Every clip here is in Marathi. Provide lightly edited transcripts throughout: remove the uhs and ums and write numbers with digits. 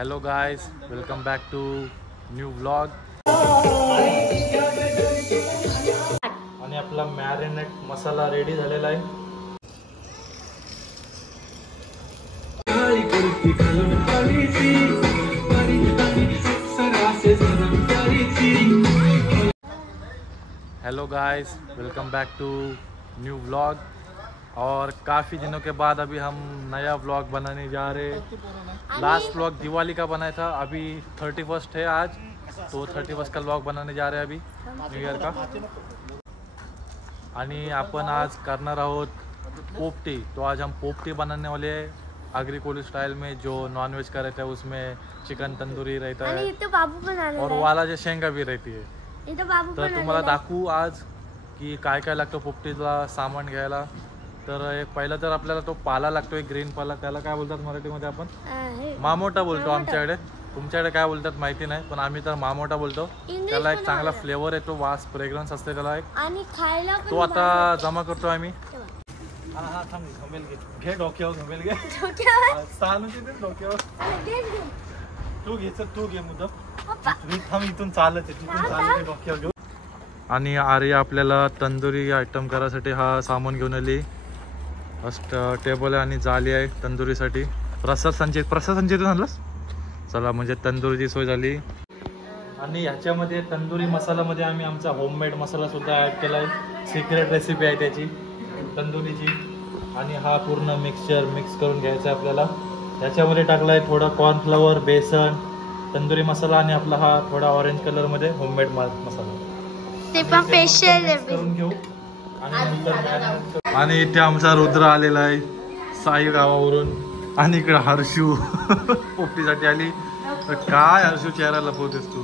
Hello guys, welcome back to new vlog. आणि आपला मॅरिनेट मसाला रेडी झालेला आहे. Hello guys, welcome back to new vlog. और काफ़ी दिनों के बाद अभी हम नया व्लॉग बनाने जा रहे हैं. लास्ट व्लॉग दिवाली का बनाया था. अभी 31st है आज, तो 31st का व्लॉग बनाने जा रहे हैं अभी न्यू ईयर का. आणि आपण आज करणार आहोत पोपटी. तो आज हम पोपटी बनाने वाले हैं आगरी कोली स्टाइल में. जो नॉनवेज का रहता है उसमें चिकन तंदूरी रहता है और वाला जो शेंगा भी रहती है. तर तुम्हाला दाखवू आज की काय काय लागतं पोपटीला सामान घ्यायला. तर एक पहिला तर आपल्याला तो पाला लागतोय, ग्रीन पाला. त्याला काय बोलतात मराठीमध्ये आपण? मामोटा बोलतो आमच्याकडे. तुमच्याकडे काय बोलतात माहिती नाही, पण आम्ही तर मामोटा बोलतो. त्याला एक चांगला फ्लेवर येतो, वास, फ्रेग्रन्स असते त्याला एक. आणि खायला तो आता जमा करतो आम्ही. हा थांब, घमेल घे डोक्यावर, घमेल घे सानूची दे डोक्यावर. तू घे, चल तू घे मुद्दाम. थांब, इथून चालत आहे, तिथून चालत डोक्यावर घेऊ. आणि आर्या आपल्याला तंदुरी आयटम करायसाठी हा सामान घेऊन आली. टेबल आहे आणि जाली आहे तंदुरीसाठी. प्रसाद संचित आणलास. चला, म्हणजे तंदुरीची सोय झाली. आणि ह्याच्यामध्ये तंदुरी मसाल्यामध्ये आम्ही आमचा होममेड मसाला सुद्धा ॲड केला आहे. सिक्रेट रेसिपी आहे त्याची तंदुरीची. आणि हा पूर्ण मिक्सचर मिक्स करून घ्यायचा आहे आपल्याला. त्याच्यामध्ये टाकला आहे थोडा कॉर्नफ्लॉवर, बेसन, तंदुरी मसाला आणि आपला हा थोडा ऑरेंज कलरमध्ये होममेड मसाला. ते पण स्पेशल करून घेऊ. आणि इथे आमचा रुद्र आलेला आहे साई गावावरून. आणि इकडे हर्षू पोपटीसाठी आली. काय हर्षू चेहरा लपवतेस तू.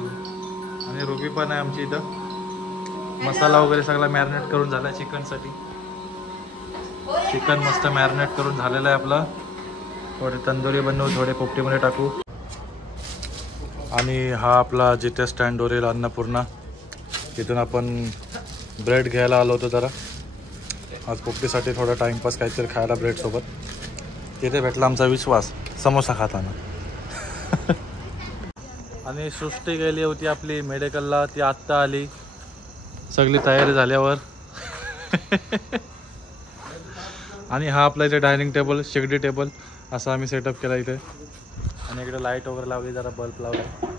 आणि रुबी पण आहे आमची इथं. मसाला वगैरे सगळा मॅरिनेट करून झाला चिकनसाठी. चिकन मस्त मॅरिनेट करून झालेलं आहे आपलं. थोडे तंदुरी बनवू, थोडे पोपटीमध्ये टाकू. आणि हा आपला जिथे स्टँडवर येईल अन्नपूर्णा, तिथून आपण ब्रेड घ्यायला आलो होतो. जरा आज पोपटीसाठी थोडा टाइमपास काहीतरी खायला ब्रेडसोबत. तिथे भेटला आमचा विश्वास समोसा खाताना. आणि सृष्टी गेली होती आपली मेडिकलला, ती आत्ता आली सगळी तयारी झाल्यावर. आणि हा आपला इथे डायनिंग टेबल, शेगडी टेबल असा आम्ही सेटअप केला इथे. आणि इकडे लाईट वगैरे लावली, जरा बल्ब लावला.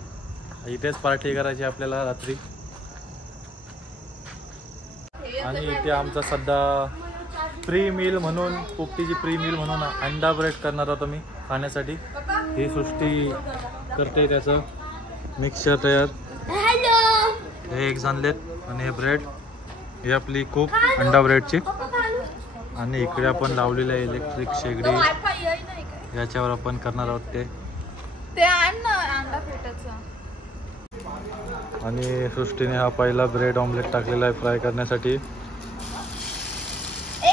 इथेच पार्टी करायची आपल्याला रात्री. आणि इथे आमचा सध्या प्री मील म्हणून, पोपटीची प्री मील म्हणून अंडा ब्रेड करणार आहोत आम्ही खाण्यासाठी. ही सृष्टी करते त्याचं मिक्सचर तयार. हे एक आणलेत आणि हे ब्रेड, ही आपली कोक अंडा ब्रेडची. आणि इकडे आपण लावलेलं आहे इलेक्ट्रिक शेगडी, याच्यावर आपण करणार आहोत ते. आणि सृष्टीने हा पहिला ब्रेड ऑमलेट टाकलेला आहे फ्राय करण्यासाठी.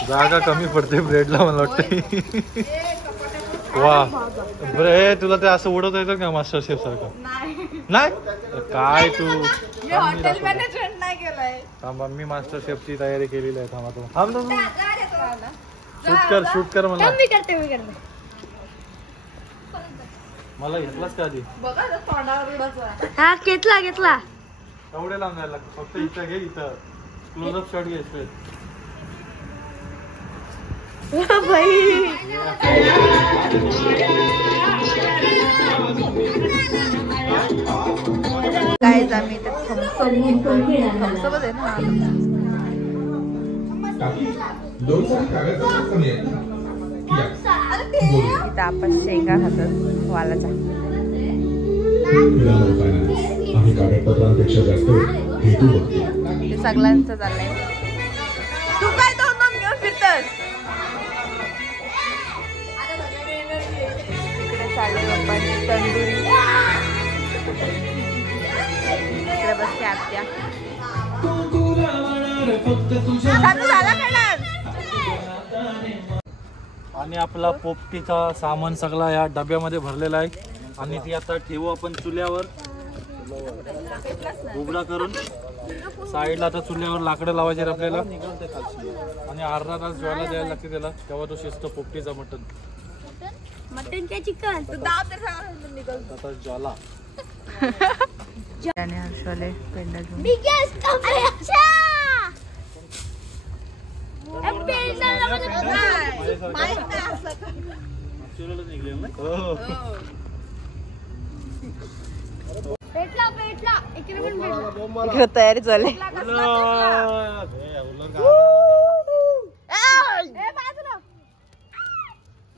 जागा कमी पडते ब्रेडला मला वाटतं. वा ब्रेड, तुला ते असं उडवता येतं का मास्टर शेफ सारखं? नाही काय तू थांबा, मी मास्टर शेफची तयारी केलेली आहे. थांबा तू शूट कर मला. मला घेतलाच का आधी? हा घेतला. एवढे लांब जायला लागतं. फक्त इथं घे, इथं क्लोजअप शॉट घे. गाइस, आम्ही इथे थम्सअप आहे ना. इथं आपण शेंगा खातो वालाचा. ते सगळ्यांचं चाललंय. तू काय दोन घेऊन फिरतस? इकडे चाललंय बाप्पाची तंदुरी. इकडे बसते आत्या. झाला खाणार. आणि आपला पोपटीचा सामान सगळा या डब्यामध्ये भरलेला आहे. आणि ती आता ठेवू आपण चुल्यावर उघडा करून. साईडला आता चुल्यावर लाकडं लावायचे आपल्याला. आणि अर्धा तास ज्वाला द्यायला लागते त्याला, तेव्हा तो शिजतो पोपटीचा मटन. मटन क्या चिकन? तू दाब दे सगळं निघल. आता ज्वाला त्याने हर्षवाले पेंडा घेऊन बिगेस्ट अच्छा माहित नाही असं. पेटला पेटला इकडे पण पेटला. इकडे तयारी झाली.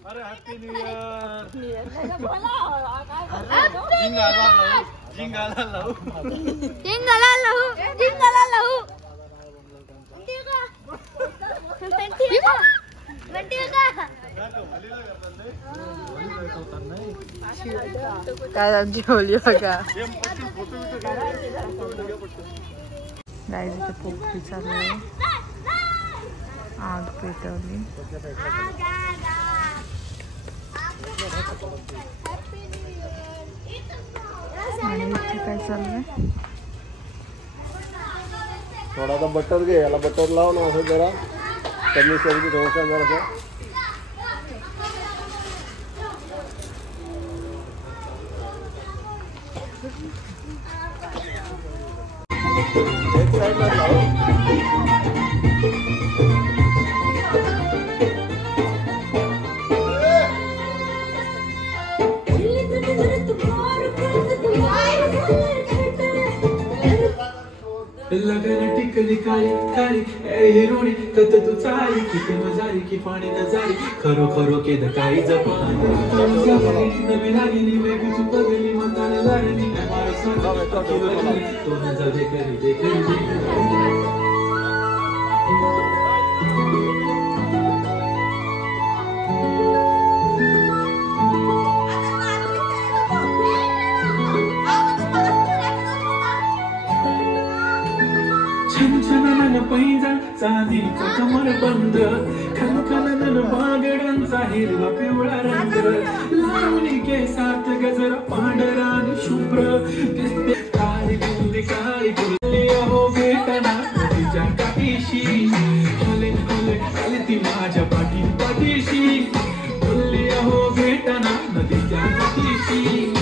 अरे हॅपी न्यू इयर. जिंगाला लावू. जिंगला लावू जिंगला लावू. काय जेवली बघा. गाईचं पोपटी चालू आहे. आग पेटवली. आणि इथे काय चाललंय. थोडासा बटर घे. याला बटर लाव ना असं जरा कमी सर्दी थोडासा जरासा. एक साईडला लाव. लगन टिकली काळी काळी हिरोणी तत तू चाली किती मजारी की पाणी न जारी खरो खरो केद काही जपा नवी लागली वेगळी तू बदली मताने लाडली मारो सांगा तो न जा दे करी दे करी. पैंजण चांदीचा कमर बंद खनखनन बागड्यांचा हिरवा पिवळा रंग लावणी केसात गजरा पांढरा आणि शुभ्र दिसते काळी बुंदी काळी बुंदी अहो भेटना तिच्या काठीशी हले हले हले ती माझ्या पाठीशी बोलली अहो भेटना नदीच्या काठीशी.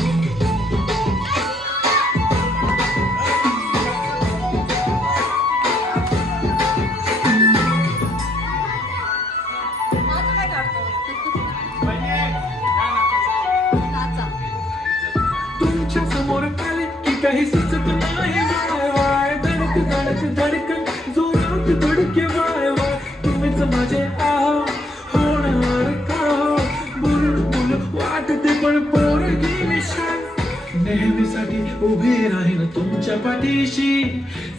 काही सुचत नाही वाय वाय धडक धडक धडकन जोरात धडके वाय वाय तुम्हीच माझे आहो होणार का हो बुरुड बुल वाटते पण पोरगी विशाल नेहमीसाठी उभी राहीन तुमच्या पाठीशी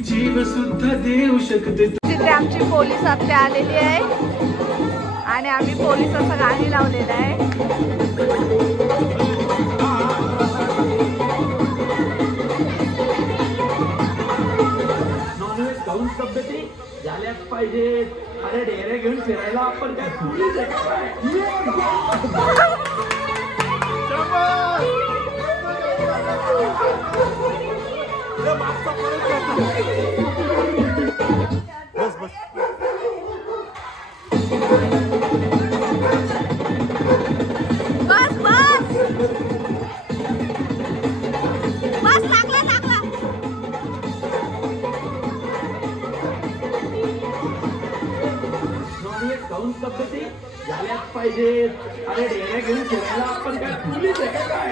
जीव सुद्धा देऊ शकते. तिथे आमची पोलीस आत्या आलेली आहे आणि आम्ही पोलिसाचं गाणी लावलेलं आहे. पद्धती झाल्याच पाहिजेत. अरे डेरे घेऊन फिरायला आपण काय पोलीस आहे बस बस बस टाकला टाकला. पद्धती झाल्याच पाहिजेत. अरे डेरे घेऊन फिरायला आपण काय पोलीस आहे काय.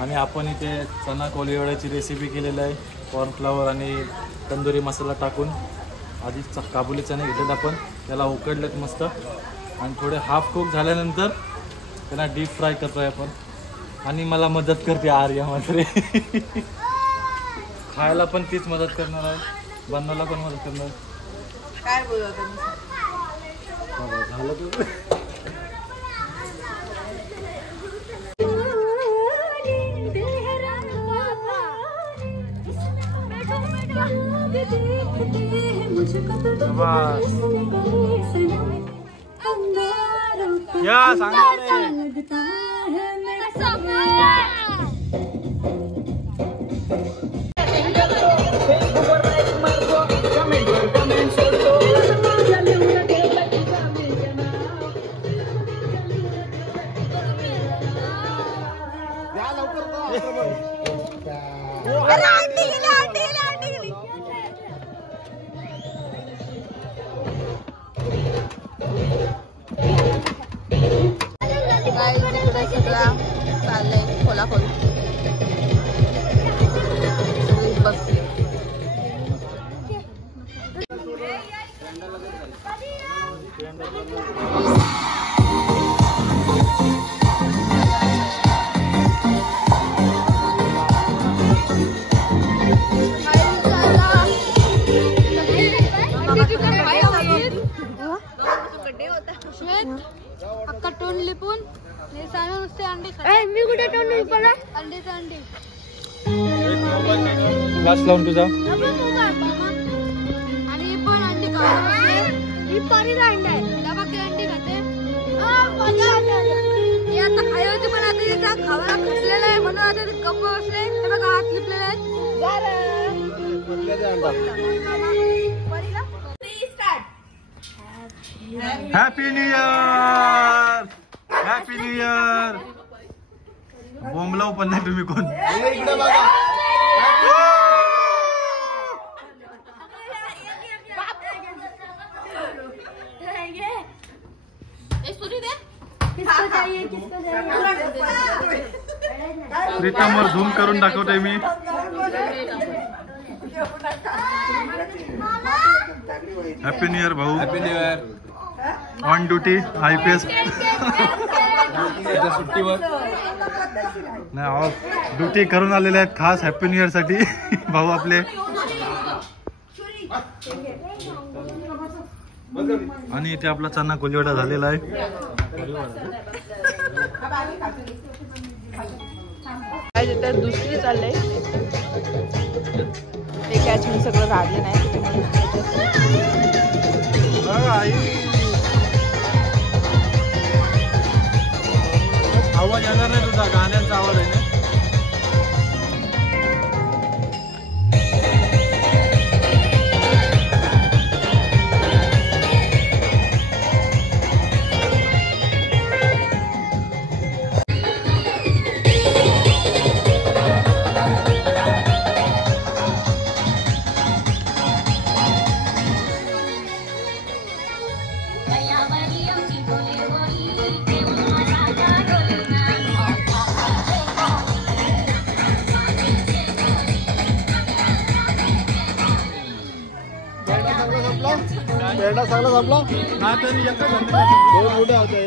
आणि आपण इथे चना कोलिवड्याची रेसिपी केलेली आहे. कॉर्नफ्लॉवर आणि तंदुरी मसाला टाकून आधी काबुली चणे घेतलेत आपण, त्याला उकडलेत मस्त आणि थोडे हाफ कुक झाल्यानंतर त्यांना डीप फ्राय करतोय आपण. आणि मला मदत करते आर्या मात्र खायला पण तीच मदत करणार आहे, बनवायला पण मदत करणार. काय बोलत झालं तर या सांगा चाललंय खोलाखोल बसली. अक्का तोंड लिपून नुसते अंडे मी कुठे तोंड लिपला अंडेच अंडे क्लास लावून तुझा आणि हे पण अंडे खाते ही परीला अंडे आहे डबा के अंडे खाते हे आता खायची पण आता त्याचा खावाला खचलेला आहे म्हणून आता ते गप्प बसले हे बघा हात लिपलेले आहेत happy new year happy new year. बोंबलाव पण नाही तुम्ही कोण. प्रीतमवर झूम करून दाखवतोय मी. हॅपी न्यू इयर भाऊ. Happy new year. On duty IPS सुट्टीवर नाही ऑफ ड्युटी करून आलेले आहेत खास हॅपी न्यू इयर साठी भाऊ आपले. आणि इथे आपला चन्ना कोलिवडा झालेला आहे. तर दुसरी चाललंय ते कॅच मी सगळं राहिले नाही. आवाज येणार नाही तुझा गाण्यांचा आवाज आहे ना. पेरडा चांगला संपला ना तरी एकच दोन मोठे होते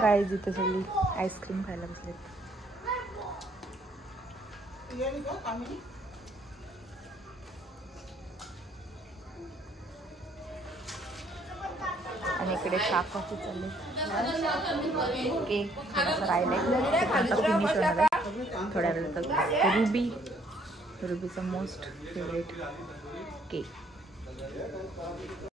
गाईज इथे सगळी आईस्क्रीम खायला बसलेत. आणि इकडे चहा कॉफी चालले. केक थोडासा राहिलाय फिनिश होणार आहे थोड्या वेळात. रुबीचा मोस्ट फेवरेट केक.